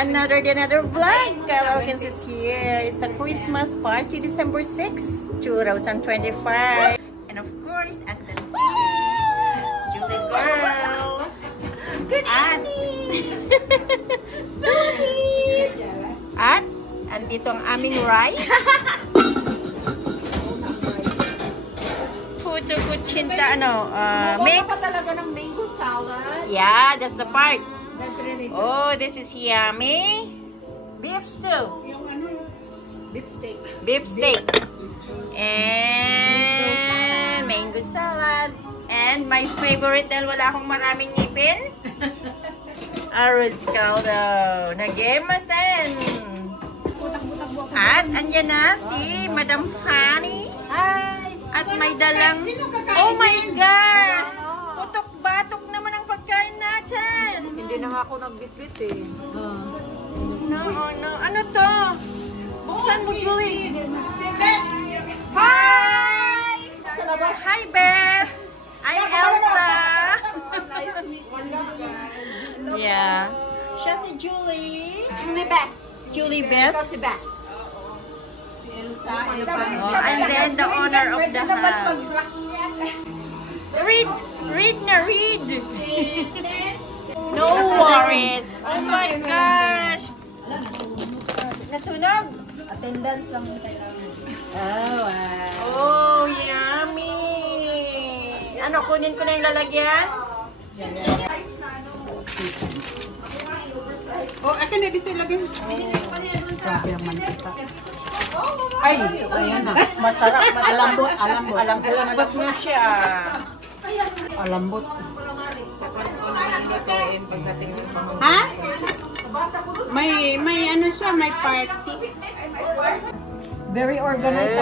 another vlog. Kyle Elkins is here. It's a Christmas party, December 6, 2025. And of course, at the Julie girl. Good evening! Philippines! At, andito ang aming rice. Puto kuchinta, mix. Pa talaga ng mango salad. Yeah, that's the part. That's really good. Oh, this is yummy. Beef stew. Yung ano, beef steak. Beef steak. And mango salad. And my favorite dahil wala akong maraming ngipin. Arroz caldo. Nagemasen. At andyan na si Madam Fanny. Hi! At may dalang... Oh my gosh! Putok-batok naman ang pagkain natin. Hindi na nga ako nagbitbit eh. No. Ano to? Buksan mo, Julie. Si Beth! Hi! Sa labas. Hi, Beth! I'm Elsa! Yeah. Siya si Julie. Julie Beth. Julie Beth. Ikaw si Beth. Si Elsa. Oh, and then the owner of the house. Read na, read. No worries. Oh my gosh. Nasunog? Attendance lang yung kailangan. Oh, wow. Oh, yummy. Ano, kunin ko na yung lalagyan? Oh, akin na dito ilagay. Grabe ang mantika. Ay, ayan na. Masarap, Alambot. Alambot mo siya. Alambot. Ha? May ano siya, may party. Very organized.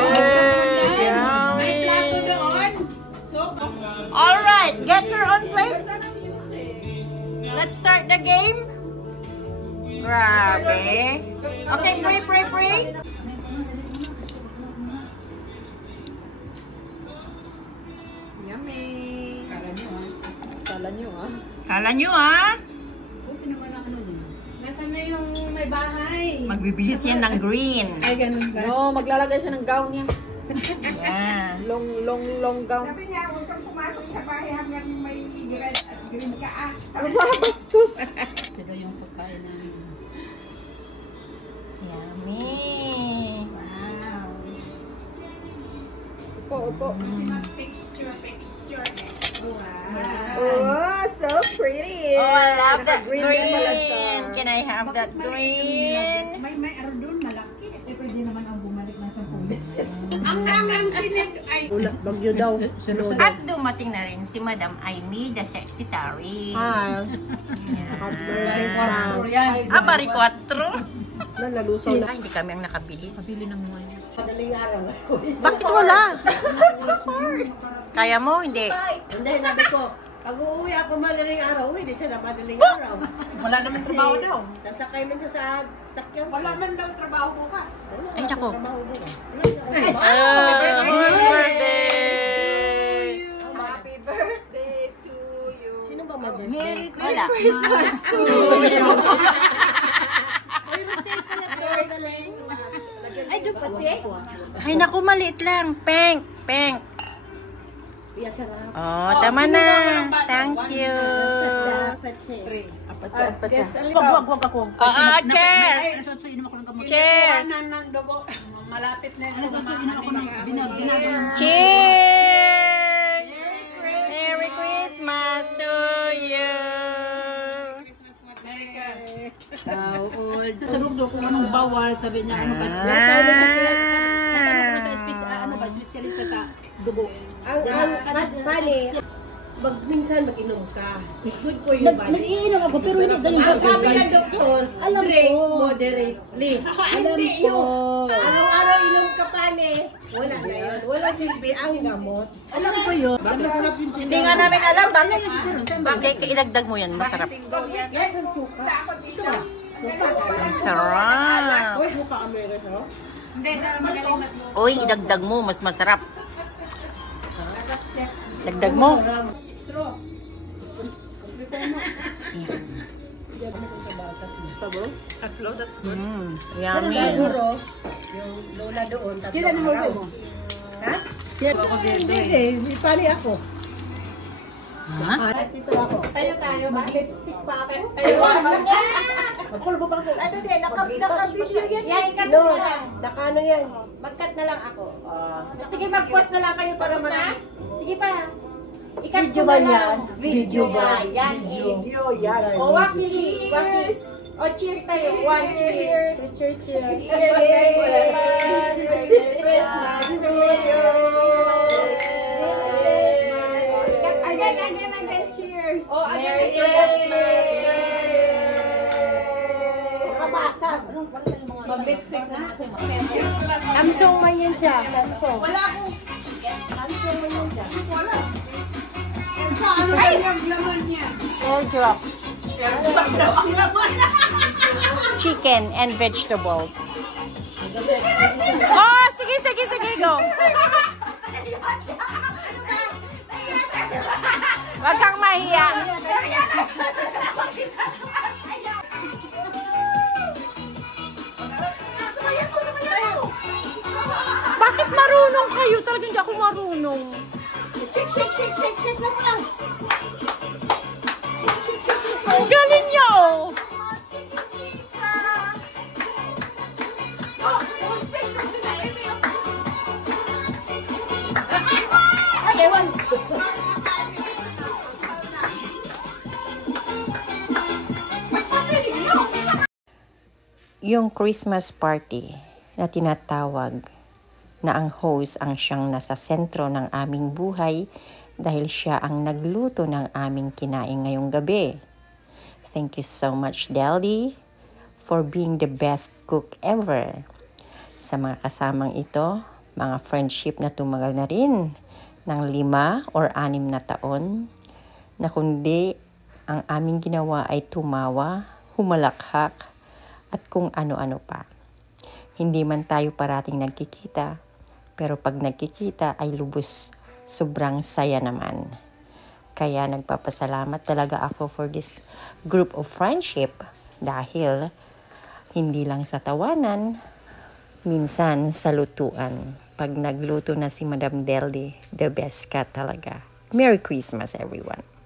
May plato doon. Alright, get your own plate. Let's start the game. Grabe. Okay, pray. Yummy. Kala nyo ah. Kala nyo ah. Buti naman ang ano niya. Nasaan na yung may bahay? Magbibihis yan ng green. Ay, ganun ba? No, maglalagay siya ng gown niya. Yeah. Long gown. Sabi niya, huwag kang pumasok sa bahay hanggang may green ka ah. Ano ba? Bastos. Ito yung pagkain namin. Yummy. Wow. Opo. Picture. Oh, so pretty. Oh, I love that Green green. pala siya. Can I have that green? May aro doon, malaki. Pwede naman ang bumalik ng 10 beses. Ang tinig ay... Ulat bagyo daw. At dumating na rin si Madam Aimee, the secretary. Hi. Ah, pari 4. Nalusaw na. Hindi kami ang nakabili. Pabili ng wine. Madaling araw. Bakit wala? Kaya mo? Hindi. Hindi, nabi ko. Pag uuwi ako madaling araw, hindi siya na madaling araw. Wala naman trabaho daw. Nasakay man siya sa sakyan. Wala man daw trabaho bukas. Ay, nako. Trabaho mo. Happy birthday! Happy birthday to you. Sino ba mag-birthday? Wala. Christmas to you. Ay, pati? Ay, naku, maliit lang. Pink. Yan, sarap. Oh, tama na. Thank you. Apat. Wag ako. Cheers! Inom ako ng gamot. Cheers! Ng dugo. Malapit na ito. Inom ako ng binag. Cheers! Merry Christmas to you! Sabi ko kung anong bawal, sabi niya ano pa. Ano ba, specialista sa dugo. Pani, minsan mag-inom ka. It's good for your body. Nag-iinom ako pero hindi ganun Ang sabi ng doktor, Alam drink ko. moderately. Alam Hindi ko. yung araw-araw inom ka pani. Wala na yun. Walang silbi ang gamot. Alam ko yun. Hindi nga namin alam. Bakit idagdag mo yan? Masarap. Yes, ang suka. Ito ba? Suka. Ang sarap. Uy, suka Amerika. Uy, idagdag mo. Mas masarap. Dagdag mo. Straw. Tatlo, that's good. Yummy. Siguro, yung lola doon, Kailan ang order mo? Ha? Ako dito Hindi, pali ako. Ha? At dito ako. Tayo ba? Lipstick pa ako. Magpulbo pa ako. Ano din, naka-video yan. Yan, ikat No, na lang. nakano yan. Mag-cut na lang ako. Sige, mag-post na lang kayo para marami. Sige pa. Ikat Video ko ba na lang. yan? Video ba? Yan. Video yan. O, wakili. Cheers. O, cheers tayo. One, cheers. Cheers, cheers. Christmas to you. Again, cheers. O, Merry Christmas. Mabasag. Mag-lipstick na. Samsung man yun siya. Samsung. Wala akong... Samsung man yun siya. Wala. Sa ano lang yung laman niya? Airdrop. Ang laman. Chicken and vegetables. Oh, sige, go. Wag kang mahiya. Bakit marunong kayo? Talagang hindi ako marunong. Shake mo lang. Ang galing niyo. Ay, ewan. Yung Christmas party na tinatawag na ang host ang siyang nasa sentro ng aming buhay dahil siya ang nagluto ng aming kinain ngayong gabi. Thank you so much, Deldy, for being the best cook ever. Sa mga kasamang ito, mga friendship na tumagal na rin ng 5 or 6 na taon, na kundi ang aming ginawa ay tumawa, humalakhak, at kung ano-ano pa. Hindi man tayo parating nagkikita, pero pag nagkikita ay lubos sobrang saya naman. Kaya nagpapasalamat talaga ako for this group of friendship dahil hindi lang sa tawanan, minsan sa lutuan. Pag nagluto na si Madam Deldy, the best ka talaga. Merry Christmas, everyone!